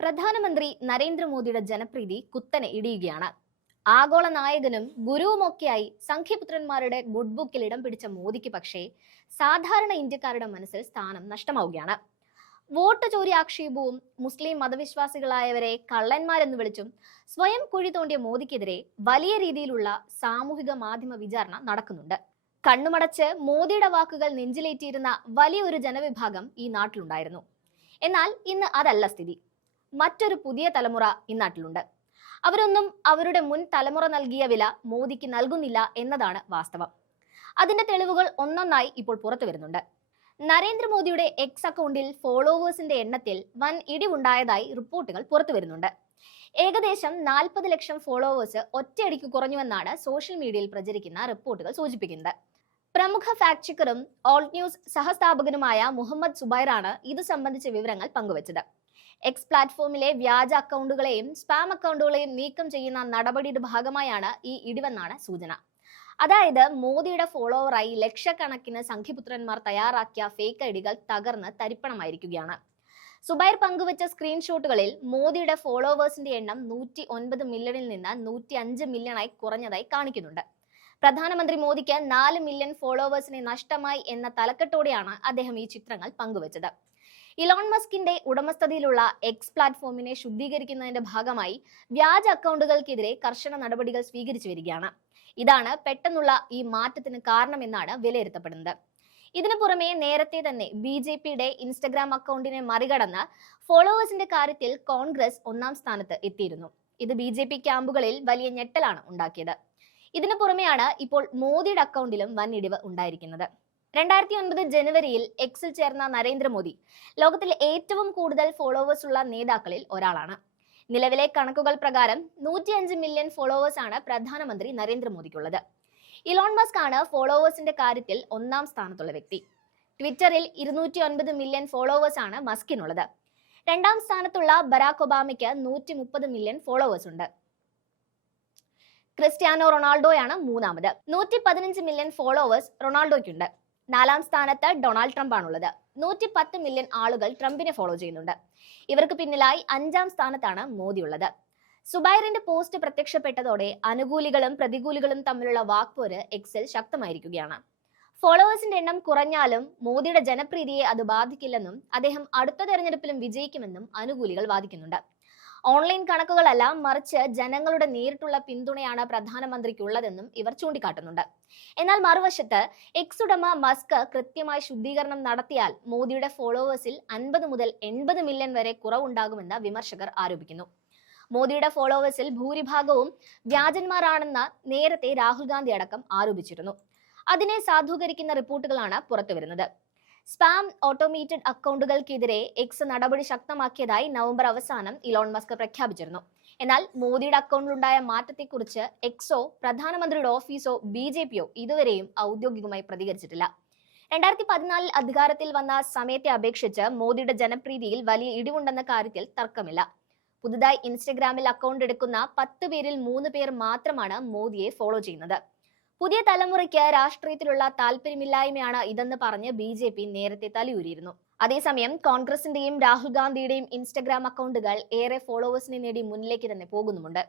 പ്രധാനമന്ത്രി നരേന്ദ്രമോദിയുടെ ജനപ്രീതി കുത്തനെ ഇടിയുകയാണ്. ആഗോള നായകനും ഗുരുവുമൊക്കെയായി സംഖ്യപുത്രന്മാരുടെ ഗുഡ് ബുക്കിൽ ഇടം പിടിച്ച മോദിക്ക് പക്ഷേ സാധാരണ ഇന്ത്യക്കാരുടെ മനസ്സിൽ സ്ഥാനം നഷ്ടമാവുകയാണ്. വോട്ട് ചോരി ആക്ഷേപവും മുസ്ലിം മതവിശ്വാസികളായവരെ കള്ളന്മാരെന്ന് വിളിച്ചും സ്വയം കുഴി തോണ്ടിയ മോദിക്കെതിരെ വലിയ രീതിയിലുള്ള സാമൂഹിക മാധ്യമ വിചാരണ നടക്കുന്നുണ്ട്. കണ്ണുമടച്ച് മോദിയുടെ വാക്കുകൾ നെഞ്ചിലേറ്റിയിരുന്ന വലിയൊരു ജനവിഭാഗം ഈ നാട്ടിലുണ്ടായിരുന്നു. എന്നാൽ ഇന്ന് അതല്ല സ്ഥിതി. മറ്റൊരു പുതിയ തലമുറ ഇന്നാട്ടിലുണ്ട്. അവരൊന്നും അവരുടെ മുൻ തലമുറ നൽകിയ വില മോദിക്ക് നൽകുന്നില്ല എന്നതാണ് വാസ്തവം. അതിന്റെ തെളിവുകൾ ഒന്നൊന്നായി ഇപ്പോൾ പുറത്തു വരുന്നുണ്ട്. നരേന്ദ്രമോദിയുടെ എക്സ് അക്കൗണ്ടിൽ ഫോളോവേഴ്സിന്റെ എണ്ണത്തിൽ വൻ ഇടിവുണ്ടായതായി റിപ്പോർട്ടുകൾ പുറത്തു വരുന്നുണ്ട്. ഏകദേശം 40 ലക്ഷം ഫോളോവേഴ്സ് ഒറ്റയടിക്ക് കുറഞ്ഞുവെന്നാണ് സോഷ്യൽ മീഡിയയിൽ പ്രചരിക്കുന്ന റിപ്പോർട്ടുകൾ സൂചിപ്പിക്കുന്നത്. പ്രമുഖ ഫാക്ട് ചെക്കറും ഓൾട്ട് ന്യൂസ് സഹസ്ഥാപകനുമായ മുഹമ്മദ് സുബൈറാണ് ഇത് സംബന്ധിച്ച വിവരങ്ങൾ പങ്കുവച്ചത്. എക്സ് പ്ലാറ്റ്ഫോമിലെ വ്യാജ അക്കൗണ്ടുകളെയും സ്പാം അക്കൗണ്ടുകളെയും നീക്കം ചെയ്യുന്ന നടപടിയുടെ ഭാഗമായാണ് ഈ ഇടിവെന്നാണ് സൂചന. അതായത് മോദിയുടെ ഫോളോവറായി ലക്ഷക്കണക്കിന് സംഖ്യപുത്രന്മാർ തയ്യാറാക്കിയ ഫേക്ക് ഐഡികൾ തകർന്ന് തരിപ്പണമായിരിക്കുകയാണ്. സുബൈർ പങ്കുവച്ച സ്ക്രീൻഷോട്ടുകളിൽ മോദിയുടെ ഫോളോവേഴ്സിന്റെ എണ്ണം 109 മില്യണിൽ നിന്ന് 105 മില്യണായി കുറഞ്ഞതായി കാണിക്കുന്നുണ്ട്. പ്രധാനമന്ത്രി മോദിക്ക് 4 മില്യൺ ഫോളോവേഴ്സിനെ നഷ്ടമായി എന്ന തലക്കെട്ടോടെയാണ് അദ്ദേഹം ഈ ചിത്രങ്ങൾ പങ്കുവച്ചത്. ഇലോൺ മസ്കിന്റെ ഉടമസ്ഥതയിലുള്ള എക്സ് പ്ലാറ്റ്ഫോമിനെ ശുദ്ധീകരിക്കുന്നതിന്റെ ഭാഗമായി വ്യാജ അക്കൗണ്ടുകൾക്കെതിരെ കർശന നടപടികൾ സ്വീകരിച്ചു വരികയാണ്. ഇതാണ് പെട്ടെന്നുള്ള ഈ മാറ്റത്തിന് കാരണമെന്നാണ് വിലയിരുത്തപ്പെടുന്നത്. ഇതിനു പുറമെ നേരത്തെ തന്നെ BJPയുടെ ഇൻസ്റ്റഗ്രാം അക്കൗണ്ടിനെ മറികടന്ന് ഫോളോവേഴ്സിന്റെ കാര്യത്തിൽ കോൺഗ്രസ് 1-ാം സ്ഥാനത്ത് എത്തിയിരുന്നു. ഇത് BJP ക്യാമ്പുകളിൽ വലിയ ഞെട്ടലാണ് ഉണ്ടാക്കിയത്. ഇതിനു പുറമെയാണ് ഇപ്പോൾ മോദിയുടെ അക്കൗണ്ടിലും വൻ ഇടിവ് ഉണ്ടായിരിക്കുന്നത്. 2009 ജനുവരിയിൽ എക്സിൽ ചേർന്ന നരേന്ദ്രമോദി ലോകത്തിൽ ഏറ്റവും കൂടുതൽ ഫോളോവേഴ്സ് ഉള്ള നേതാക്കളിൽ ഒരാളാണ്. നിലവിലെ കണക്കുകൾ പ്രകാരം 105 മില്യൺ ഫോളോവേഴ്സ് ആണ് പ്രധാനമന്ത്രി നരേന്ദ്രമോദിക്കുള്ളത്. ഇലോൺ മസ്ക് ആണ് ഫോളോവേഴ്സിന്റെ കാര്യത്തിൽ 1-ാം സ്ഥാനത്തുള്ള വ്യക്തി. ട്വിറ്ററിൽ 209 മില്യൺ ഫോളോവേഴ്സ് ആണ് മസ്കിനുള്ളത്. 2-ാം സ്ഥാനത്തുള്ള ബരാക് ഒബാമയ്ക്ക് 130 മില്യൺ ഫോളോവേഴ്സ് ഉണ്ട്. ക്രിസ്ത്യാനോ റൊണാൾഡോയാണ് മൂന്നാമത്. 115 മില്യൺ ഫോളോവേഴ്സ് റൊണാൾഡോയ്ക്കുണ്ട്. 4-ാം സ്ഥാനത്ത് ഡൊണാൾഡ് ട്രംപ് ആണുള്ളത്. 110 മില്യൺ ആളുകൾ ട്രംപിനെ ഫോളോ ചെയ്യുന്നുണ്ട്. ഇവർക്ക് പിന്നിലായി 5-ാം സ്ഥാനത്താണ് മോദി ഉള്ളത്. സുബൈറിന്റെ പോസ്റ്റ് പ്രത്യക്ഷപ്പെട്ടതോടെ അനുകൂലികളും പ്രതികൂലികളും തമ്മിലുള്ള വാക്പോര് എക്സിൽ ശക്തമായിരിക്കുകയാണ്. ഫോളോവേഴ്സിന്റെ എണ്ണം കുറഞ്ഞാലും മോദിയുടെ ജനപ്രീതിയെ അത് ബാധിക്കില്ലെന്നും അദ്ദേഹം അടുത്ത തെരഞ്ഞെടുപ്പിലും വിജയിക്കുമെന്നും അനുകൂലികൾ വാദിക്കുന്നുണ്ട്. ഓൺലൈൻ കണക്കുകളല്ല, മറിച്ച് ജനങ്ങളുടെ നേരിട്ടുള്ള പിന്തുണയാണ് പ്രധാനമന്ത്രിക്കുള്ളതെന്നും ഇവർ ചൂണ്ടിക്കാട്ടുന്നുണ്ട്. എന്നാൽ മറുവശത്ത് എക്സ് ഉടമ മസ്ക് കൃത്യമായി ശുദ്ധീകരണം നടത്തിയാൽ മോദിയുടെ ഫോളോവേഴ്സിൽ 50 മുതൽ 80 മില്യൺ വരെ കുറവുണ്ടാകുമെന്ന് വിമർശകർ ആരോപിക്കുന്നു. മോദിയുടെ ഫോളോവേഴ്സിൽ ഭൂരിഭാഗവും വ്യാജന്മാരാണെന്ന് നേരത്തെ രാഹുൽ ഗാന്ധി അടക്കം ആരോപിച്ചിരുന്നു. അതിനെ സാധൂകരിക്കുന്ന റിപ്പോർട്ടുകളാണ് പുറത്തുവരുന്നത്. സ്പാം ഓട്ടോമേറ്റഡ് അക്കൗണ്ടുകൾക്കെതിരെ എക്സ് നടപടി ശക്തമാക്കിയതായി നവംബർ അവസാനം ഇലോൺ മസ്ക് പ്രഖ്യാപിച്ചിരുന്നു. എന്നാൽ മോദിയുടെ അക്കൗണ്ടിലുണ്ടായ മാറ്റത്തെക്കുറിച്ച് എക്സോ പ്രധാനമന്ത്രിയുടെ ഓഫീസോ BJPയോ ഇതുവരെയും ഔദ്യോഗികമായി പ്രതികരിച്ചിട്ടില്ല. 2014 അധികാരത്തിൽ വന്ന സമയത്തെ അപേക്ഷിച്ച് മോദിയുടെ ജനപ്രീതിയിൽ വലിയ ഇടിവുണ്ടെന്ന കാര്യത്തിൽ തർക്കമില്ല. പുതുതായി ഇൻസ്റ്റഗ്രാമിൽ അക്കൗണ്ട് എടുക്കുന്ന 10 പേരിൽ 3 പേർ മാത്രമാണ് മോദിയെ ഫോളോ ചെയ്യുന്നത്. പുതിയ തലമുറയ്ക്ക് രാഷ്ട്രീയത്തിലുള്ള താല്പര്യമില്ലായ്മയാണ് ഇതെന്ന് പറഞ്ഞ് BJP നേരത്തെ തലയൂരിയിരുന്നു. അതേസമയം കോൺഗ്രസിന്റെയും രാഹുൽ ഗാന്ധിയുടെയും ഇൻസ്റ്റഗ്രാം അക്കൗണ്ടുകൾ ഏറെ ഫോളോവേഴ്സിനെ നേടി മുന്നിലേക്ക് തന്നെ പോകുന്നുമുണ്ട്.